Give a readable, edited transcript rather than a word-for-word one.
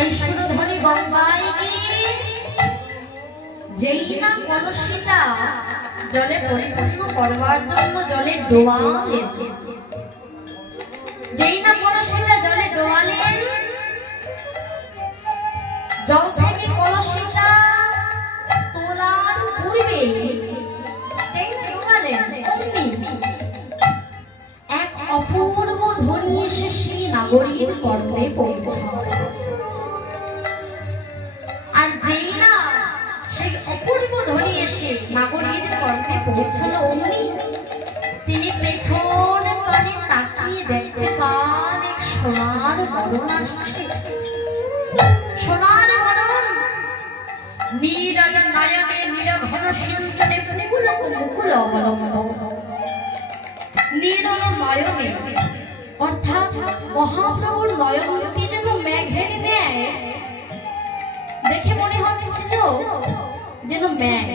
তাই সুরধনী গঙ্গায় গিয়ে যেই না কলসিটা জলে পরিপূর্ণ করবার জন্য জলে ডোবালেন, যেই না কলসিটা জলে ডোবালেন, জল থেকে কলসিটা তোলার পূর্বে যেই না ডোবালেন অমনি এক অপূর্ব ধ্বনি এসে সেই নাগরীর কর্ণে পৌঁছায়। আর যেই না সেই অপূর্ব ধ্বনি এসে নাগরীর কর্ণে পৌঁছলো অমনি তিনি পেছন পানে তাকিয়ে দেখতে পান এক সোনার বরণ আসছে। সোনার বরণ নীরদ নয়নে নিরঘন সিঞ্চনে পুলক মুকুল অবলম্ব। নীরদ নয়নে অর্থাৎ মহাপ্রভুর নয়নটি যেন মেঘের দেয়, দেখে মনে হচ্ছিল যেন মেঘ।